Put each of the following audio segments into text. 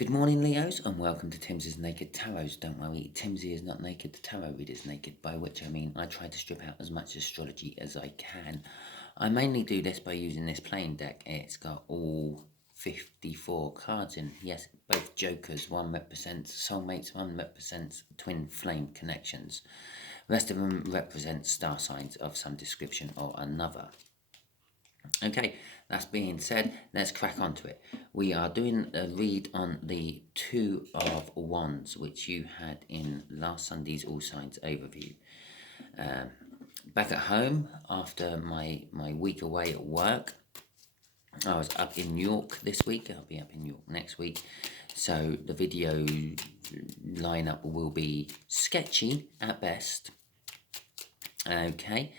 Good morning, Leos, and welcome to Timsy's Naked Tarot. Don't worry, Timsy is not naked, the tarot reader is naked, by which I mean I try to strip out as much astrology as I can. I mainly do this by using this playing deck. It's got all 54 cards in. Yes, both jokers. One represents soulmates, one represents twin flame connections. The rest of them represent star signs of some description or another. Okay, that's being said, let's crack onto it. We are doing a read on the Two of Wands, which you had in last Sunday's All Signs overview. Back at home, after my week away at work, I was up in York this week. I'll be up in York next week. So the video lineup will be sketchy at best. Okay,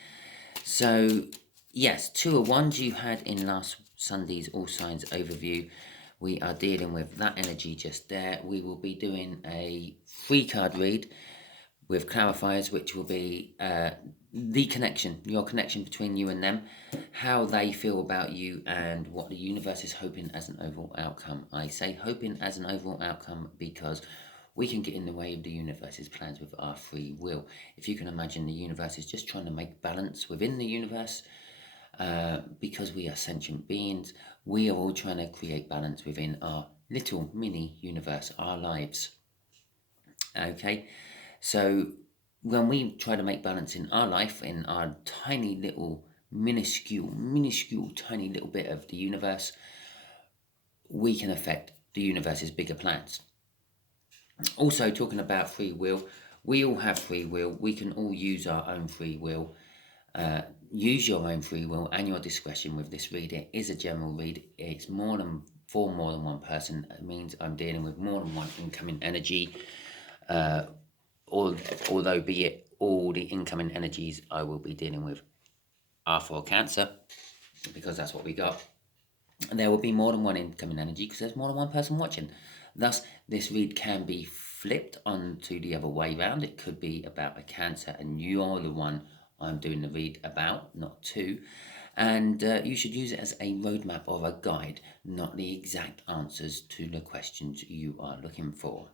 so yes, Two of Wands you had in last Sunday's All Signs overview. We are dealing with that energy just there. We will be doing a 3-card read with clarifiers, which will be the connection, your connection between you and them, how they feel about you, and what the universe is hoping as an overall outcome. I say hoping as an overall outcome because we can get in the way of the universe's plans with our free will. If you can imagine, the universe is just trying to make balance within the universe. Because we are sentient beings, we are all trying to create balance within our little mini universe, our lives. Okay, so when we try to make balance in our life, in our tiny little minuscule tiny little bit of the universe, we can affect the universe's bigger plans. Also, talking about free will, we all have free will. We can all use our own free will. Use your own free will and your discretion with this read. It is a general read. It's for more than one person. It means I'm dealing with more than one incoming energy. Although be it all the incoming energies I will be dealing with are for Cancer, because that's what we got. And there will be more than one incoming energy because there's more than one person watching. Thus, this read can be flipped onto the other way round. It could be about a Cancer and you're the one I'm doing the read about, not to. And you should use it as a roadmap or a guide, not the exact answers to the questions you are looking for.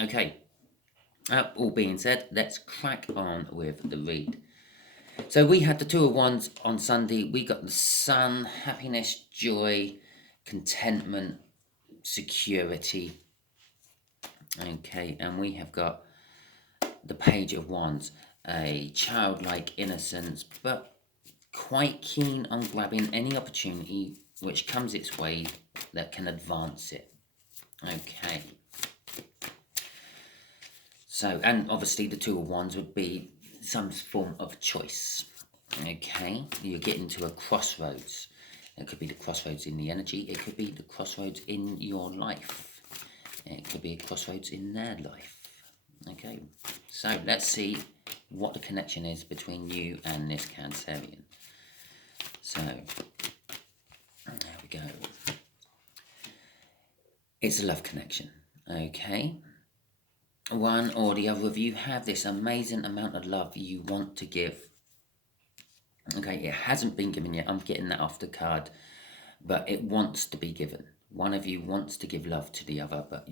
Okay, all being said, let's crack on with the read. So we had the Two of Wands on Sunday. We got the Sun, happiness, joy, contentment, security. Okay, and we have got the Page of Wands, a childlike innocence, but quite keen on grabbing any opportunity which comes its way that can advance it. Okay. So, and obviously the Two of Wands would be some form of choice. Okay, you're getting to a crossroads. It could be the crossroads in the energy. It could be the crossroads in your life. It could be a crossroads in their life. Okay, so let's see what the connection is between you and this Cancerian. So, there we go. It's a love connection, okay? One or the other of you have this amazing amount of love you want to give. Okay, it hasn't been given yet. I'm getting that off the card, but it wants to be given. One of you wants to give love to the other, but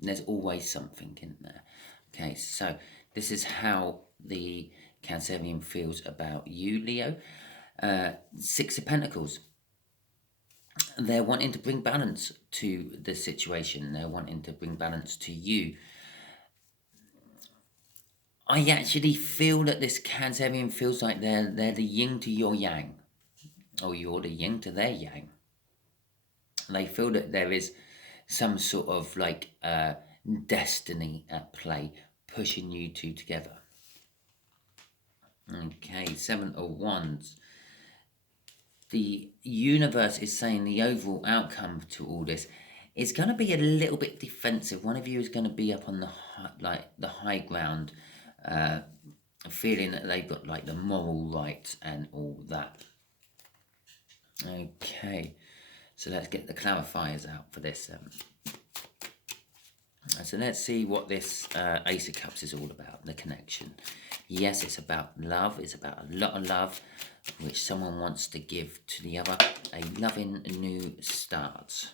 there's always something in there. Okay, so this is how the Cancerian feels about you, Leo. 6 of Pentacles. They're wanting to bring balance to the situation. They're wanting to bring balance to you. I actually feel that this Cancerian feels like they're the yin to your yang, or you're the yin to their yang. They feel that there is some sort of like destiny at play, pushing you two together. Okay, 7 of Wands. The universe is saying the overall outcome to all this is going to be a little bit defensive. One of you is going to be up on the high ground, feeling that they've got like the moral rights and all that. Okay, so let's get the clarifiers out for this. So let's see what this Ace of Cups is all about, the connection. Yes, it's about love. It's about a lot of love, which someone wants to give to the other. A loving new start.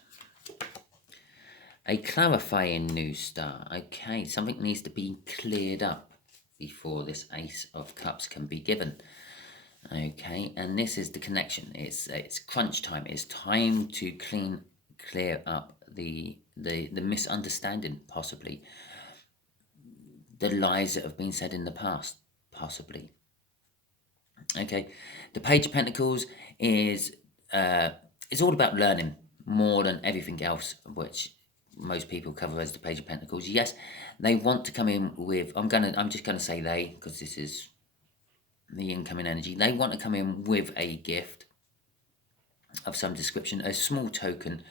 A clarifying new start. Okay, something needs to be cleared up before this Ace of Cups can be given. Okay, and this is the connection. It's crunch time. It's time to clear up the misunderstanding, possibly the lies that have been said in the past, possibly. Okay, the Page of Pentacles is it's all about learning more than everything else, which most people cover as the Page of Pentacles. Yes, they want to come in with. I'm just gonna say they, because this is the incoming energy. They want to come in with a gift of some description, a small token,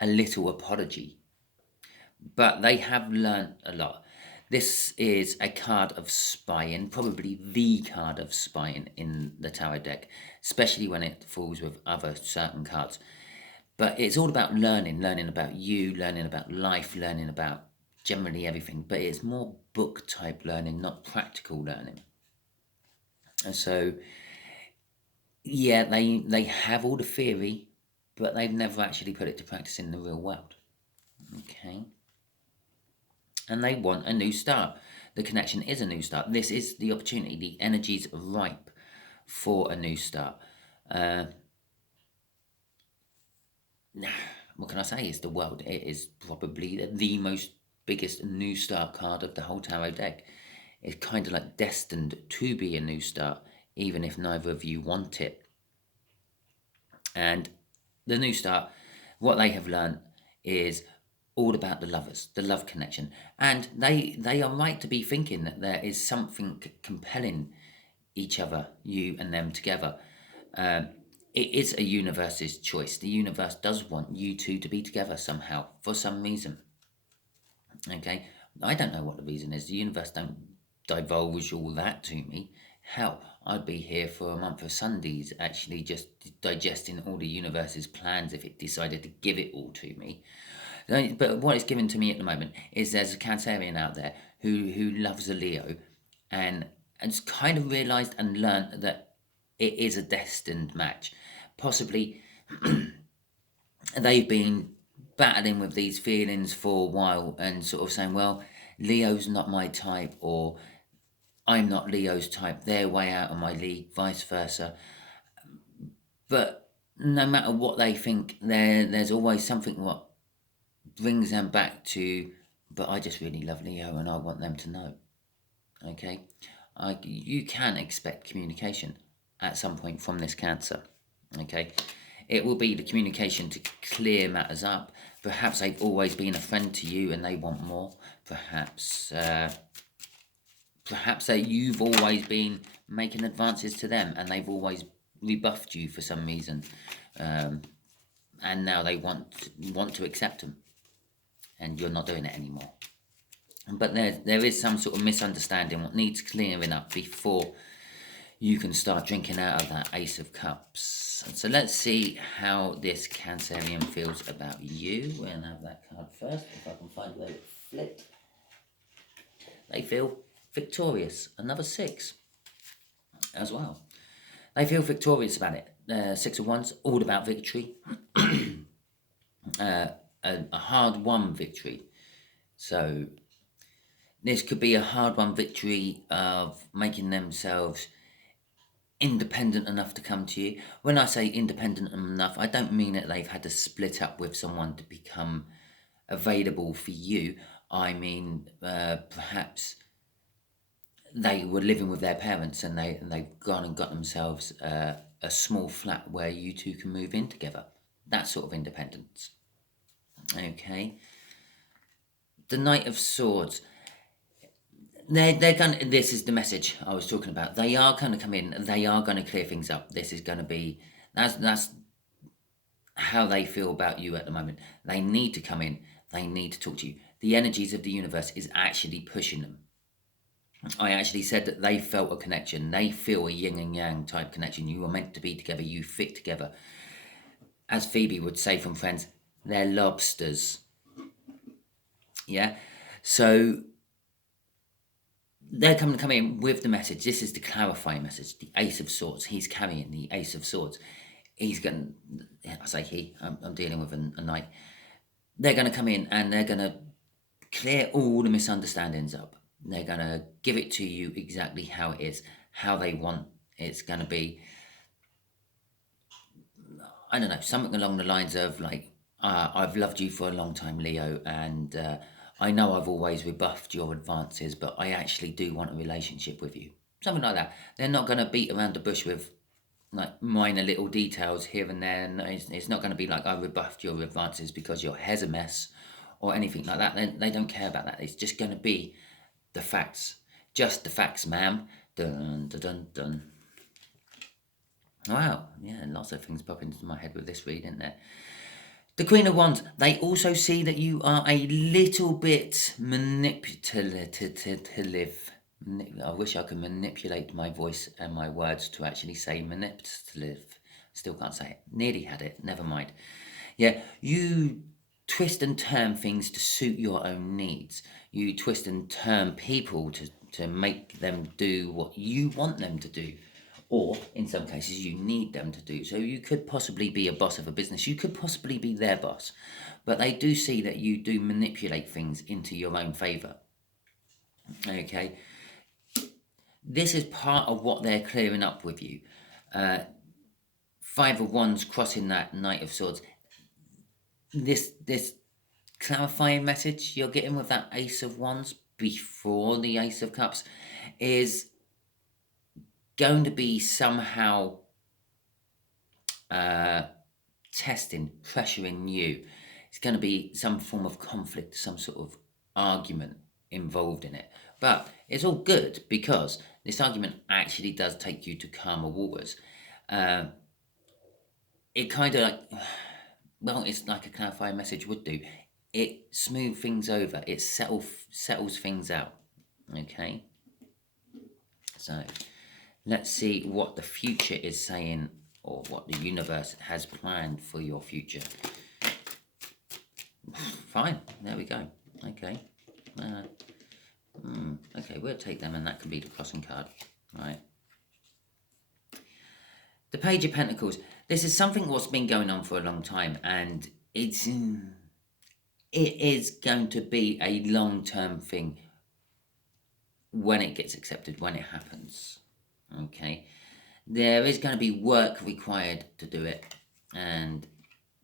a little apology. But they have learned a lot. This is a card of spying, probably the card of spying in the tarot deck, especially when it falls with other certain cards. But it's all about learning about you, learning about life, learning about generally everything. But it's more book type learning, not practical learning. And so, yeah, they have all the theory, but they've never actually put it to practice in the real world. Okay. And they want a new start. The connection is a new start. This is the opportunity. The energy's ripe for a new start. What can I say? It's the world. It is probably the most biggest new start card of the whole tarot deck. It's kind of like destined to be a new start, even if neither of you want it. And the new start, what they have learned is all about the lovers, the love connection. And they are right to be thinking that there is something compelling each other, you and them together. It is a universe's choice. The universe does want you two to be together somehow, for some reason. Okay? I don't know what the reason is. The universe don't divulge all that to me. Hell, I'd be here for a month of Sundays actually just digesting all the universe's plans if it decided to give it all to me. But what is given to me at the moment is there's a Cancerian out there who loves a Leo and has kind of realised and learnt that it is a destined match. Possibly they've been battling with these feelings for a while and sort of saying, well, Leo's not my type, or I'm not Leo's type, they're way out of my league, vice versa. But no matter what they think, there's always something what brings them back to, but I just really love Leo and I want them to know. Okay? You can expect communication at some point from this Cancer. Okay? It will be the communication to clear matters up. Perhaps they've always been a friend to you and they want more. Perhaps you've always been making advances to them and they've always rebuffed you for some reason. And now they want to accept them. And you're not doing it anymore. But there is some sort of misunderstanding what needs clearing up before you can start drinking out of that Ace of Cups. And so let's see how this Cancerian feels about you. We're going to have that card first, if I can find where it flipped. They feel victorious. Another 6 as well. They feel victorious about it. 6 of Wands, all about victory. A hard-won victory. So this could be a hard-won victory of making themselves independent enough to come to you. When I say independent enough, I don't mean that they've had to split up with someone to become available for you. I mean perhaps they were living with their parents and they've gone and got themselves a small flat where you two can move in together. That sort of independence. Okay. The Knight of Swords. They're going. This is the message I was talking about. They are going to come in. They are going to clear things up. This is going to be. That's how they feel about you at the moment. They need to come in. They need to talk to you. The energies of the universe is actually pushing them. I actually said that they felt a connection. They feel a yin and yang type connection. You were meant to be together. You fit together. As Phoebe would say from Friends, they're lobsters. Yeah. So they're coming to come in with the message. This is the clarifying message. The Ace of Swords. He's carrying the Ace of Swords. He's going. I say he. I'm dealing with a knight. they're going to come in and they're going to clear all the misunderstandings up. They're going to give it to you exactly how it is, how they want it's going to be. I don't know, something along the lines of like, I've loved you for a long time, Leo, and I know I've always rebuffed your advances, but I actually do want a relationship with you. Something like that. They're not going to beat around the bush with like minor little details here and there. And it's not going to be like, I rebuffed your advances because your hair's a mess or anything like that. They don't care about that. It's just going to be the facts. Just the facts, ma'am. Dun, dun, dun, dun. Wow, yeah, lots of things pop into my head with this read, isn't there? The Queen of Wands, they also see that you are a little bit manipulative. I wish I could manipulate my voice and my words to actually say manipulative. Still can't say it. Nearly had it, never mind. Yeah, you twist and turn things to suit your own needs. You twist and turn people to make them do what you want them to do. Or in some cases, you need them to do. So you could possibly be a boss of a business. You could possibly be their boss. But they do see that you do manipulate things into your own favour. Okay? This is part of what they're clearing up with you. Five of Wands crossing that Knight of Swords. This clarifying message you're getting with that Ace of Wands before the Ace of Cups is going to be somehow testing, pressuring you. It's going to be some form of conflict, some sort of argument involved in it. But it's all good because this argument actually does take you to calmer waters. It kind of like, well, it's like a clarifying message would do. It smooths things over. It settles things out. Okay. So let's see what the future is saying, or what the universe has planned for your future. Fine, there we go. Okay. Okay, we'll take them, and that can be the crossing card. Right. The Page of Pentacles. This is something what's been going on for a long time, and it is going to be a long-term thing when it gets accepted, when it happens. Okay. There is going to be work required to do it, and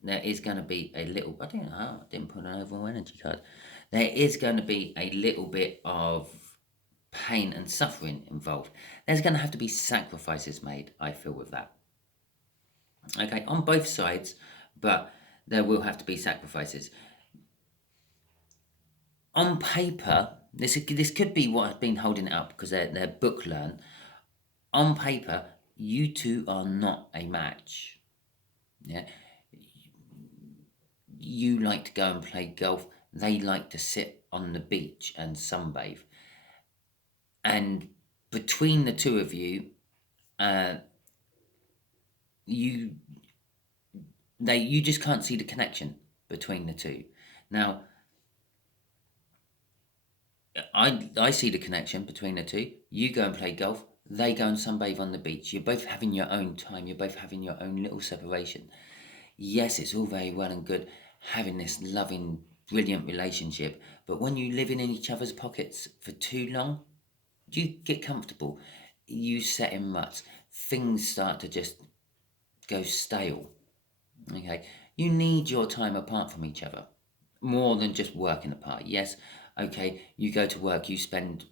there is going to be a little, I didn't put an overall energy card. There is going to be a little bit of pain and suffering involved. There's going to have to be sacrifices made, I feel, with that. Okay, on both sides, but there will have to be sacrifices. On paper, this could be what has been holding it up, because they're book learned. On paper, you two are not a match. Yeah. You like to go and play golf. They like to sit on the beach and sunbathe. And between the two of you, you just can't see the connection between the two. Now, I see the connection between the two. You go and play golf. They go and sunbathe on the beach. You're both having your own time. You're both having your own little separation. Yes, it's all very well and good having this loving, brilliant relationship, but when you live in each other's pockets for too long, you get comfortable. You set in ruts. Things start to just go stale. Okay, you need your time apart from each other, more than just working apart. Yes, okay, you go to work. You spend,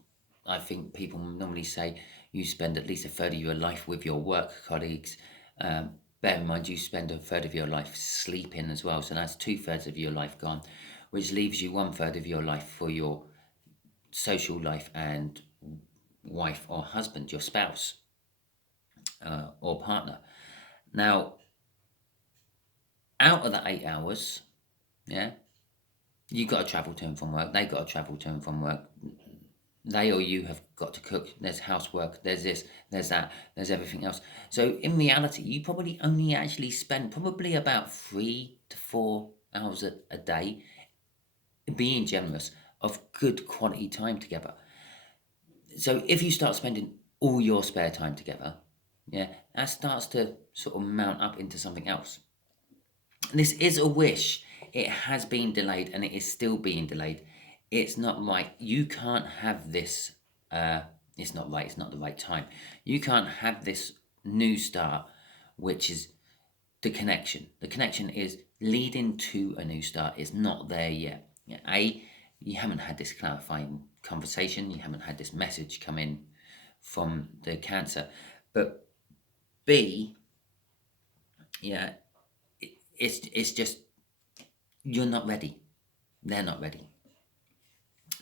I think people normally say, you spend at least a third of your life with your work colleagues. Bear in mind, you spend a third of your life sleeping as well, so that's 2/3 of your life gone, which leaves you 1/3 of your life for your social life and wife or husband, your spouse or partner. Now, out of the 8 hours, yeah, you got to travel to and from work. They got to travel to and from work. They or you have got to cook. There's housework. There's this. There's that. There's everything else. So in reality, you probably only actually spend probably about 3 to 4 hours a day, being generous, of good quality time together. So if you start spending all your spare time together, yeah, that starts to sort of mount up into something else. This is a wish. it has been delayed and it is still being delayed. It's not right. You can't have this. It's not right. It's not the right time. You can't have this new start, which is the connection. The connection is leading to a new start. It's not there yet. A, you haven't had this clarifying conversation. You haven't had this message come in from the Cancer. But B, yeah, it's just you're not ready. They're not ready.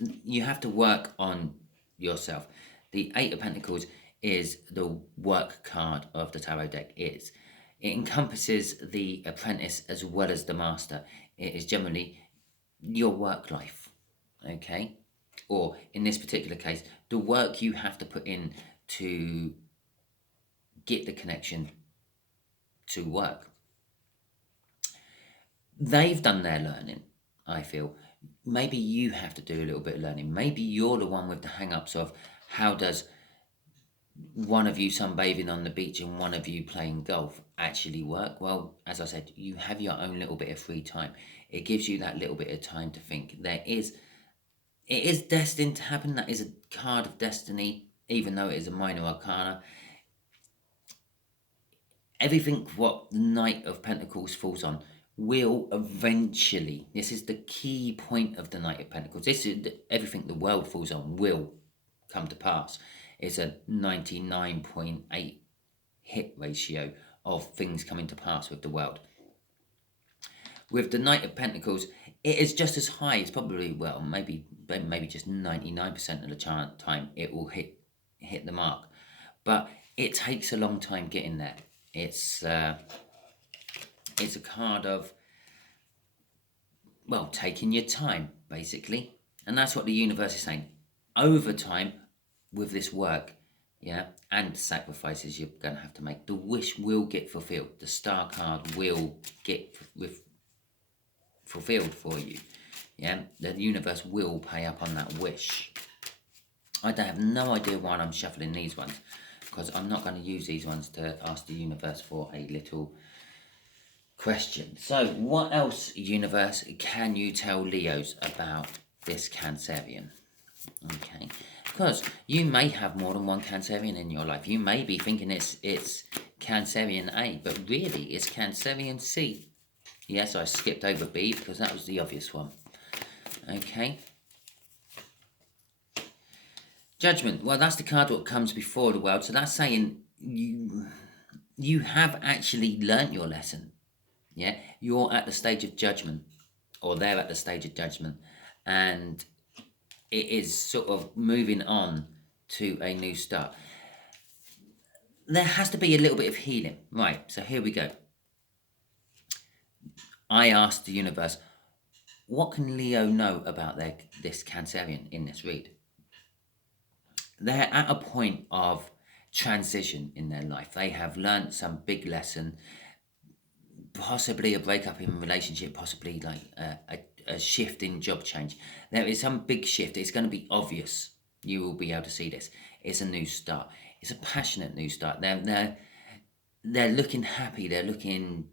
You have to work on yourself. The Eight of Pentacles is the work card of the tarot deck. It encompasses the apprentice as well as the master. It is generally your work life, okay? Or in this particular case, the work you have to put in to get the connection to work. They've done their learning, I feel. Maybe you have to do a little bit of learning. Maybe you're the one with the hang-ups of how does one of you sunbathing on the beach and one of you playing golf actually work? Well, as I said, you have your own little bit of free time. It gives you that little bit of time to think. It is destined to happen. That is a card of destiny, even though it is a minor arcana. Everything what the Knight of Pentacles falls on will eventually, this is the key point of the Knight of Pentacles, this is everything the world falls on will come to pass. It's a 99.8 hit ratio of things coming to pass with the world. With the Knight of Pentacles, it is just as high. It's probably, well, maybe just 99% of the time it will hit the mark. But it takes a long time getting there. It's a card of, well, taking your time, basically. And that's what the universe is saying. Over time, with this work, yeah, and sacrifices you're going to have to make, the wish will get fulfilled. The star card will get fulfilled for you. Yeah, the universe will pay up on that wish. I have no idea why I'm shuffling these ones, because I'm not going to use these ones to ask the universe for a little question. So what else, universe, can you tell Leos about this Cancerian? Okay, because you may have more than one Cancerian in your life. You may be thinking it's Cancerian A, but really it's Cancerian C. Yes, I skipped over B because that was the obvious one. Okay. Judgment. Well, that's the card that comes before the world. So that's saying you have actually learnt your lesson. Yeah, you're at the stage of judgment, or they're at the stage of judgment, and it is sort of moving on to a new start. There has to be a little bit of healing. Right, so here we go. I asked the universe, what can Leo know about this Cancerian in this read? They're at a point of transition in their life. They have learnt some big lesson, possibly a breakup in a relationship, possibly like a shift in job change. There is some big shift. It's going to be obvious. You will be able to see this. It's a new start. It's a passionate new start. They're looking happy. They're looking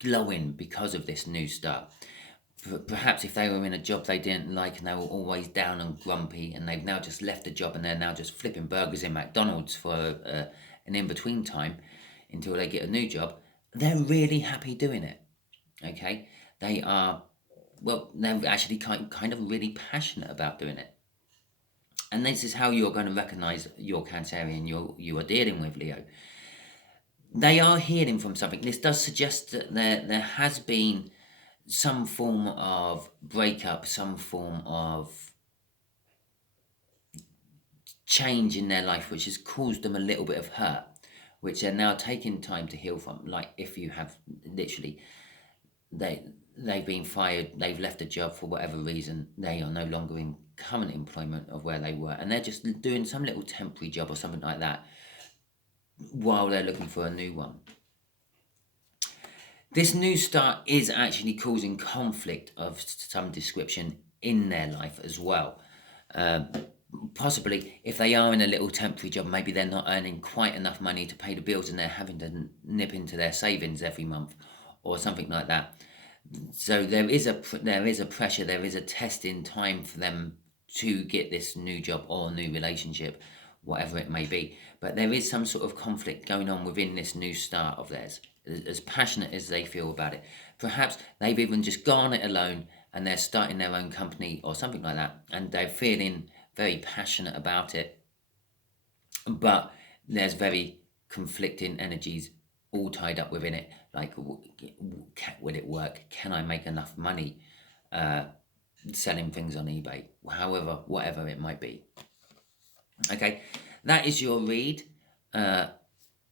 glowing because of this new start. Perhaps if they were in a job they didn't like and they were always down and grumpy, and they've now just left the job and they're now just flipping burgers in McDonald's for an in-between time until they get a new job, they're really happy doing it. Okay, they are, well, they're actually kind of really passionate about doing it. And this is how you're going to recognize your Cancerian you are dealing with, Leo. They are healing from something. This does suggest that there has been some form of breakup, some form of change in their life which has caused them a little bit of hurt, which they're now taking time to heal from. Like if you have literally, they've been fired, they've left a job for whatever reason, they are no longer in current employment of where they were, and they're just doing some little temporary job or something like that while they're looking for a new one. This new start is actually causing conflict of some description in their life as well. Possibly, if they are in a little temporary job, maybe they're not earning quite enough money to pay the bills and they're having to nip into their savings every month or something like that. So there is a pressure, there is a test in time for them to get this new job or new relationship, whatever it may be. But there is some sort of conflict going on within this new start of theirs, as passionate as they feel about it. Perhaps they've even just gone it alone and they're starting their own company or something like that, and they're feeling very passionate about it, but there's very conflicting energies all tied up within it. Like, will it work? Can I make enough money selling things on eBay? However, whatever it might be. Okay, that is your read. I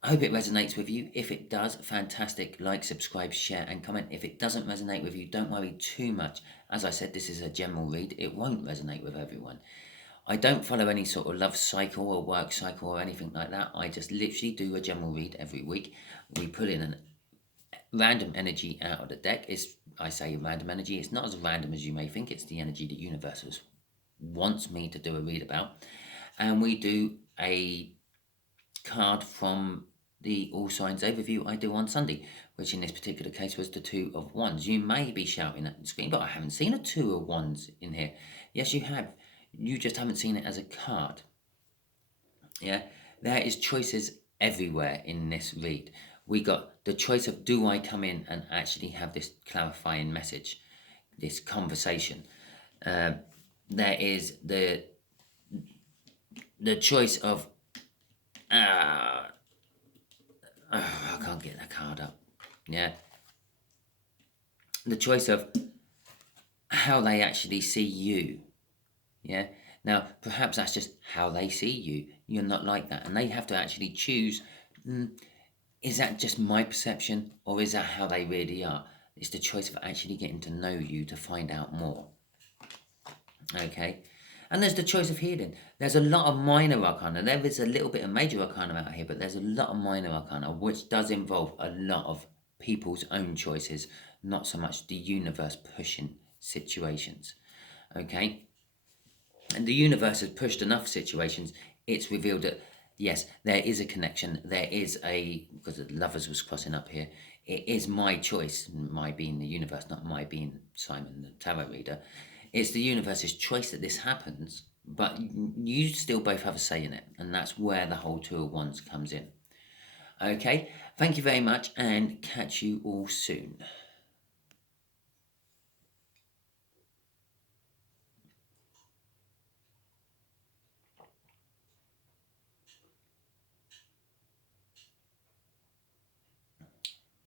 hope it resonates with you. If it does, fantastic. Like, subscribe, share, and comment. If it doesn't resonate with you, don't worry too much. As I said, this is a general read. It won't resonate with everyone. I don't follow any sort of love cycle or work cycle or anything like that. I just literally do a general read every week. We pull in a random energy out of the deck. I say random energy. It's not as random as you may think. It's the energy that universe wants me to do a read about. And we do a card from the All Signs overview I do on Sunday, which in this particular case was the Two of Wands. You may be shouting at the screen, but I haven't seen a Two of Wands in here. Yes, you have. You just haven't seen it as a card. Yeah, there is choices everywhere in this read. We got the choice of, do I come in and actually have this clarifying message, this conversation? There is the choice of, I can't get the card up. Yeah, the choice of how they actually see you. Yeah. Now, perhaps that's just how they see you. You're not like that. And they have to actually choose, is that just my perception, or is that how they really are? It's the choice of actually getting to know you to find out more. Okay. And there's the choice of healing. There's a lot of minor arcana. There is a little bit of major arcana out here, but there's a lot of minor arcana, which does involve a lot of people's own choices, not so much the universe pushing situations. Okay. And the universe has pushed enough situations, it's revealed that, yes, there is a connection. There is because the lovers was crossing up here, it is my choice, my being the universe, not my being Simon, the tarot reader. It's the universe's choice that this happens, but you still both have a say in it. And that's where the whole Two of Wands comes in. Okay, thank you very much, and catch you all soon.